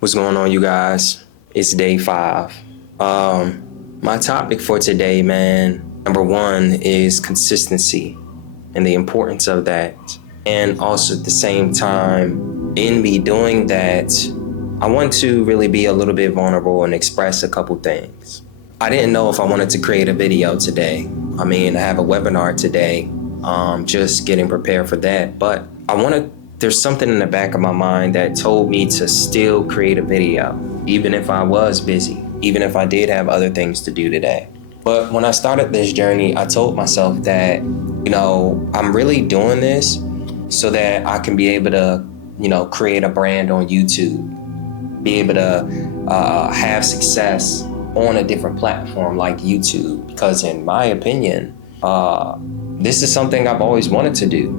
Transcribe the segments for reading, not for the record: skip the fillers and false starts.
What's going on, you guys? It's day 5. My topic for today, man, number 1 is consistency and the importance of that. And also at the same time, in me doing that, I want to really be a little bit vulnerable and express a couple things. I didn't know if I wanted to create a video today. I have a webinar today, just getting prepared for that. But there's something in the back of my mind that told me to still create a video, even if I was busy, even if I did have other things to do today. But when I started this journey, I told myself that, I'm really doing this so that I can be able to, create a brand on YouTube, be able to have success on a different platform like YouTube. Because in my opinion, this is something I've always wanted to do.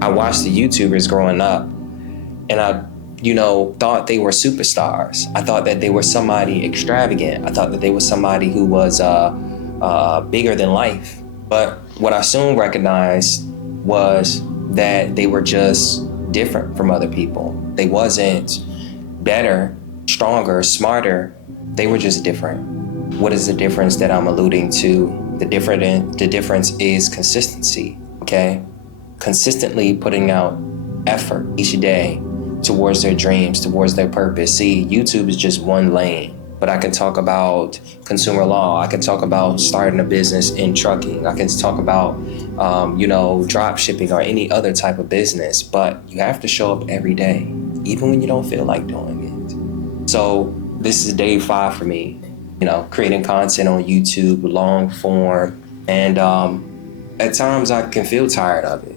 I watched the YouTubers growing up, and I, thought they were superstars. I thought that they were somebody extravagant. I thought that they were somebody who was bigger than life. But what I soon recognized was that they were just different from other people. They wasn't better, stronger, smarter. They were just different. What is the difference that I'm alluding to? The difference is consistency, okay? Consistently putting out effort each day towards their dreams, towards their purpose. See, YouTube is just one lane, but I can talk about consumer law. I can talk about starting a business in trucking. I can talk about, drop shipping or any other type of business, but you have to show up every day, even when you don't feel like doing it. So this is day 5 for me, creating content on YouTube, long form, and at times I can feel tired of it.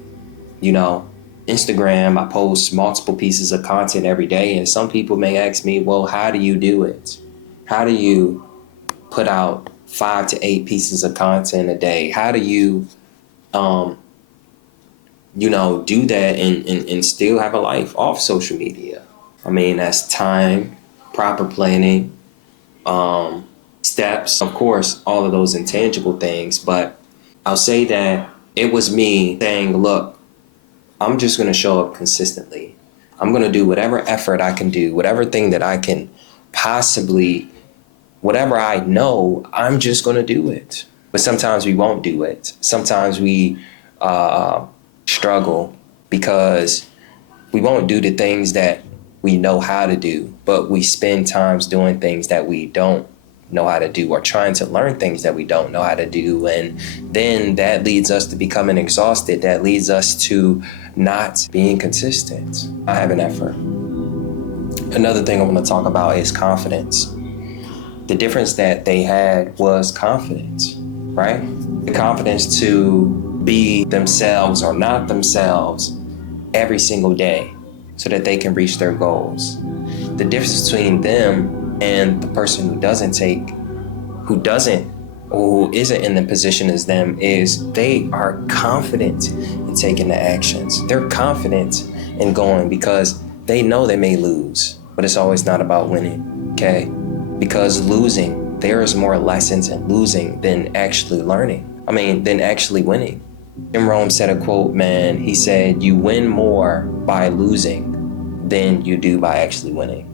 Instagram, I post multiple pieces of content every day, and some people may ask me, well, how do you do it? How do you put out 5 to 8 pieces of content a day? How do you, do that and still have a life off social media? That's time, proper planning, steps, of course, all of those intangible things. But I'll say that it was me saying, look, I'm just going to show up consistently. I'm going to do whatever effort I can do, whatever thing that I can possibly, whatever I know, I'm just going to do it. But sometimes we won't do it. Sometimes we struggle because we won't do the things that we know how to do, but we spend times doing things that we don't know how to do, or trying to learn things that we don't know how to do. And then that leads us to becoming exhausted. That leads us to not being consistent. I have an effort. Another thing I want to talk about is confidence. The difference that they had was confidence, right? The confidence to be themselves or not themselves every single day so that they can reach their goals. The difference between them and the person who isn't in the position as them is they are confident in taking the actions. They're confident in going because they know they may lose, but it's always not about winning, okay? Because losing, there is more lessons in losing than actually than actually winning. Jim Rome said a quote, man. He said, you win more by losing than you do by actually winning,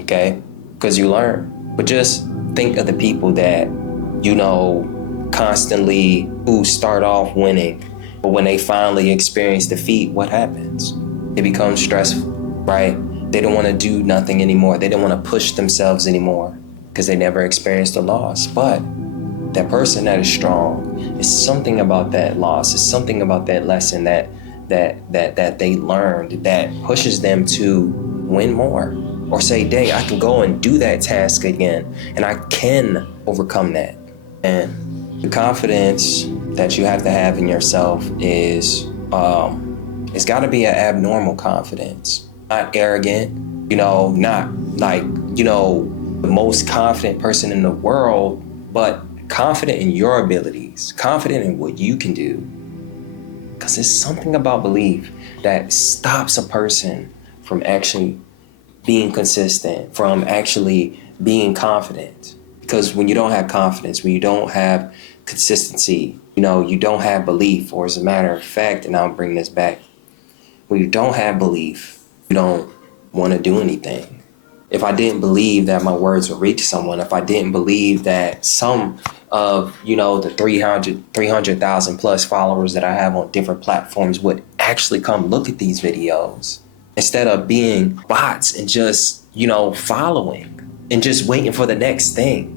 okay? Because you learn. But just think of the people that, constantly who start off winning, but when they finally experience defeat, what happens? It becomes stressful, right? They don't want to do nothing anymore. They don't want to push themselves anymore because they never experienced a loss. But that person that is strong, is something about that loss. It's something about that lesson that they learned that pushes them to win more. Or say, dang, I can go and do that task again, and I can overcome that. And the confidence that you have to have in yourself is, it's got to be an abnormal confidence, not arrogant, not like, the most confident person in the world, but confident in your abilities, confident in what you can do. Because there's something about belief that stops a person from actually being consistent, from actually being confident. Because when you don't have confidence, when you don't have consistency, you don't have belief, or as a matter of fact, and I'll bring this back, when you don't have belief, you don't want to do anything. if I didn't believe that my words would reach someone, if I didn't believe that some of, the 300,000 plus followers that I have on different platforms would actually come look at these videos instead of being bots and just, following and just waiting for the next thing.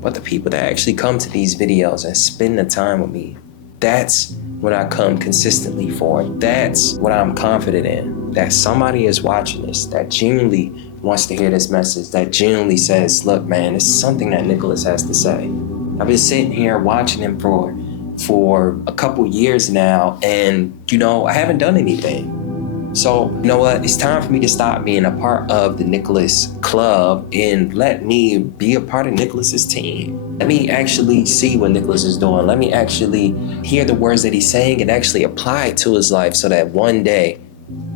But the people that actually come to these videos and spend the time with me, that's what I come consistently for. That's what I'm confident in, that somebody is watching this, that genuinely wants to hear this message, that genuinely says, look, man, it's something that Nicholas has to say. I've been sitting here watching him for a couple years now, and, I haven't done anything. So, you know what? It's time for me to stop being a part of the Nicholas Club and let me be a part of Nicholas's team. Let me actually see what Nicholas is doing. Let me actually hear the words that he's saying and actually apply it to his life so that one day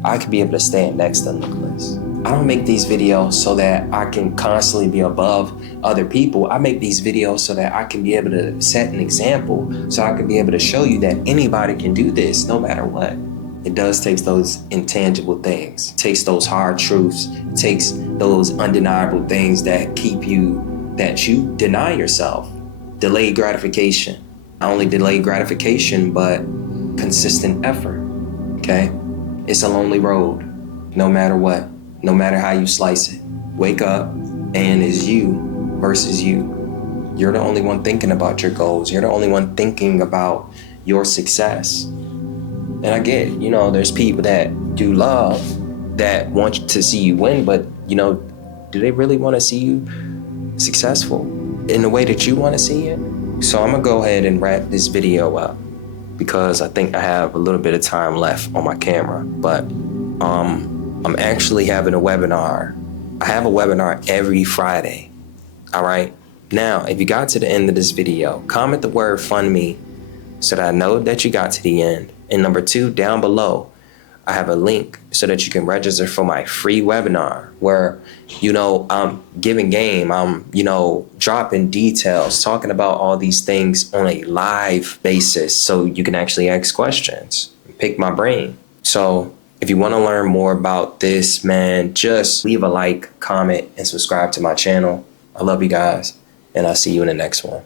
I can be able to stand next to Nicholas. I don't make these videos so that I can constantly be above other people. I make these videos so that I can be able to set an example, so I can be able to show you that anybody can do this no matter what. It does take those intangible things. It takes those hard truths. It takes those undeniable things that you deny yourself. Delayed gratification. Not only delayed gratification, but consistent effort, okay? It's a lonely road, no matter what, no matter how you slice it. Wake up and it's you versus you. You're the only one thinking about your goals. You're the only one thinking about your success. And I get, there's people that you love that want to see you win, but, do they really want to see you successful in the way that you want to see it? So I'm going to go ahead and wrap this video up because I think I have a little bit of time left on my camera. But I'm actually having a webinar. I have a webinar every Friday. All right. Now, if you got to the end of this video, comment the word fund me so that I know that you got to the end. And number 2, down below, I have a link so that you can register for my free webinar where, I'm giving game. I'm, dropping details, talking about all these things on a live basis so you can actually ask questions, pick my brain. So if you want to learn more about this, man, just leave a like, comment, and subscribe to my channel. I love you guys, and I'll see you in the next one.